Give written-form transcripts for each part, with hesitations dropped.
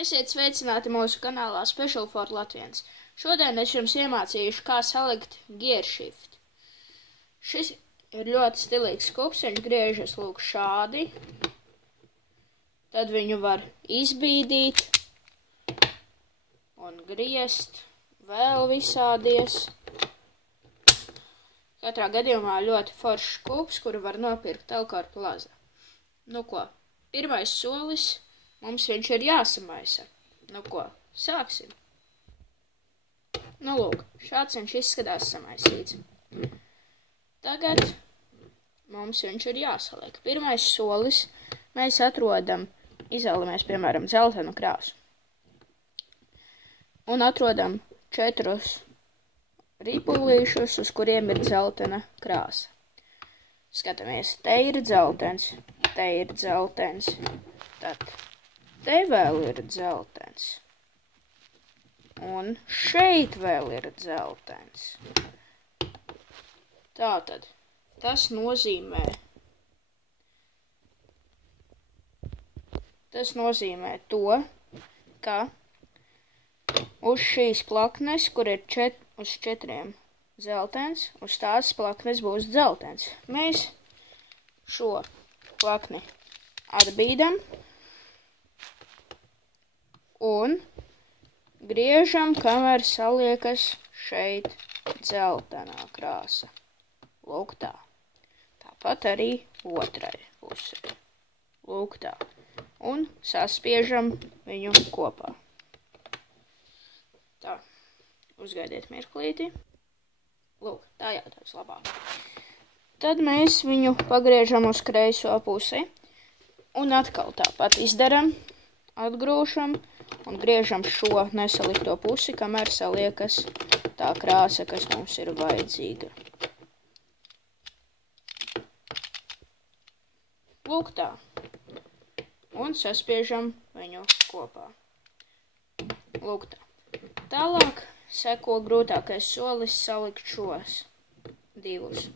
Esiet sveicināti mūsu kanālā Special for Latvians. Šodien es jums iemācīšu, kā salikt gear shift. Šis ir ļoti stilīgs skūps, viņš griežas lūk šādi. Tad viņu var izbīdīt un griezt vēl visādies. Katrā gadījumā ļoti foršs skūps, kuru var nopirkt Elkar Plaza. Nu ko, pirmais solis. Mums viņš ir jāsamaisa. Nu ko, sāksim. Nu lūk, šāds viņš izskatās samaisīts. Tagad mums viņš ir jāsaliek. Pirmais solis, mēs atrodam, izvēlamies, piemēram, dzeltenu krāsu. Un atrodam 4 ripulīšus, uz kuriem ir dzeltena krāsa. Skatāmies, te ir dzeltens, tad te vēl ir dzeltens. Un šeit vēl ir dzeltens. Tātad, tas nozīmē to, ka uz šīs plaknes, kur ir uz 4 dzeltens, uz tās plaknes būs dzeltens. Mēs šo plakni atbīdam un griežam, kamēr saliekas šeit dzeltenā krāsa. Lūk tā. Tāpat arī otrai pusē. Lūk tā. Un saspiežam viņu kopā. Tā. Uzgaidiet mirklīti. Lūk, tā jau tāds labāk. Tad mēs viņu pagriežam uz kreiso pusi. Un atkal tāpat izdaram. Atgrūšam un griežam šo nesalikto pusi, kamēr saliekas tā krāsa, kas mums ir vajadzīga. Lūk tā. Un saspiežam viņu kopā. Lūk tā. Tālāk seko grūtākais solis salikt šos 2.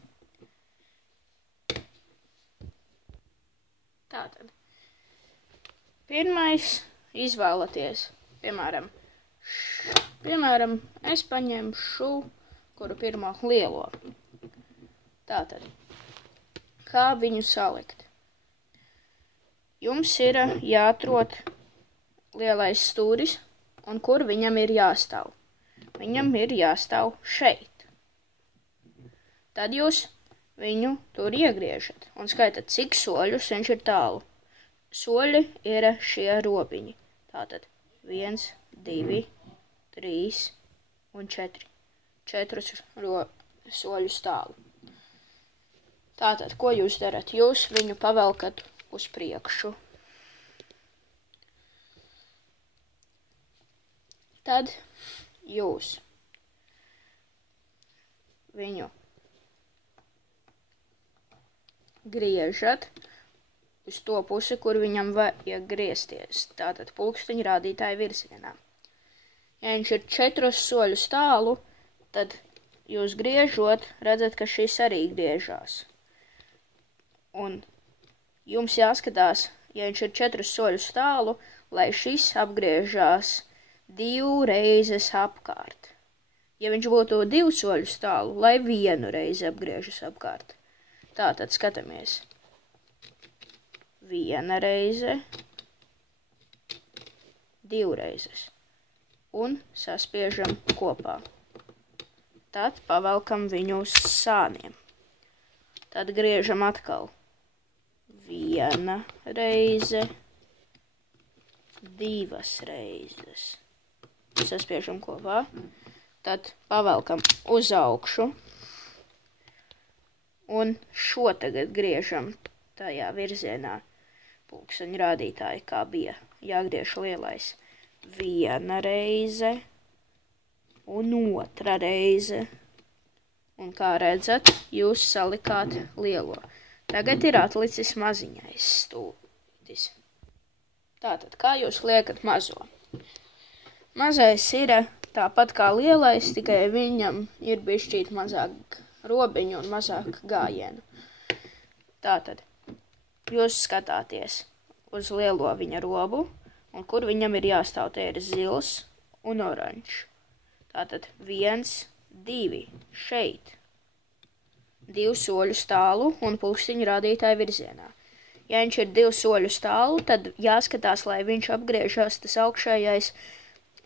Tātad. Pirmais izvēlaties, piemēram, es paņēmu šo, kuru pirmo lielo. Tātad, kā viņu salikt? Jums ir jāatrod lielais stūris, un kur viņam ir jāstāv? Viņam ir jāstāv šeit. Tad jūs viņu tur iegriežat un skaitat, cik soļus viņš ir tālu. Soļi ir šie robiņi. Tātad 1, 2, 3 un 4. 4 soļus tālu. Tātad, ko jūs darat? Jūs viņu pavelkat uz priekšu. Tad jūs viņu griežat uz to pusi, kur viņam vajag griezties, tātad pulksteņa rādītāja virzienā. Ja viņš ir 4 soļus tālu, tad jūs griežot, redzat, ka šis arī griežās. Un jums jāskatās, ja viņš ir 4 soļus tālu, lai šis apgriežās 2 reizes apkārt. Ja viņš būtu 2 soļus tālu, lai 1 reizi apgriežas apkārt. Tātad skatāmies. 1 reize, 2 reizes un saspiežam kopā. Tad pavelkam viņu uz sāniem. Tad griežam atkal 1 reize, 2 reizes. Saspiežam kopā. Tad pavelkam uz augšu un šo tagad griežam tajā virzienā. Pulksteņa rādītāji, kā bija jāgriež lielais. 1 reize un 2 reize. Un kā redzat, jūs salikāt lielo. Tagad ir atlicis maziņais stūris. Tātad, kā jūs liekat mazo? Mazais ir tāpat kā lielais, tikai viņam ir bišķīt mazāk robiņu un mazāk gājienu. Tātad. Jūs skatāties uz lielo viņa robu Un kur viņam ir jāstāv? Te ir zils un oranžs. Tātad 1, 2, šeit. 2 soļus tālu un pulksteņa rādītāja virzienā. Ja viņš ir 2 soļus tālu, tad jāskatās, lai viņš apgriežas tas augšējais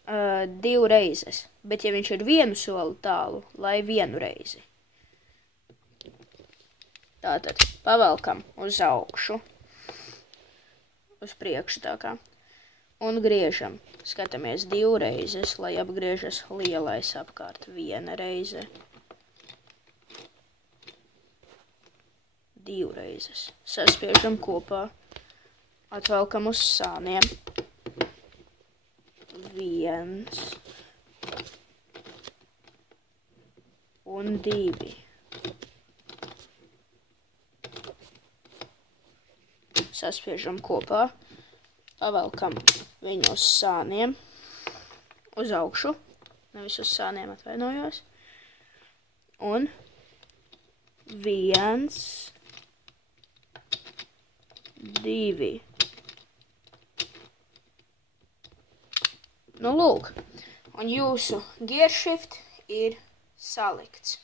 2 reizes. Bet ja viņš ir 1 soli tālu, lai 1 reizi. Tātad pavelkam uz augšu, uz priekšu tā kā. Un griežam. Skatāmies 2 reizes, lai apgriežas lielais apkārt. 1 reize. 2 reizes. Saspiežam kopā. Atvelkam uz sāniem. 1 un 2. Saspiežam kopā. Pavelkam viņu uz sāniem, uz augšu, nevis uz sāniem, atvainojos, un 1, 2. Nu, lūk, un jūsu gearshift ir salikts.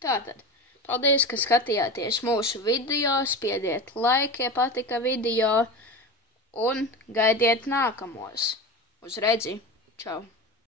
Tātad. Paldies, ka skatījāties mūsu video, spiediet like, ja patika video, un gaidiet nākamos. Uz redzi! Čau!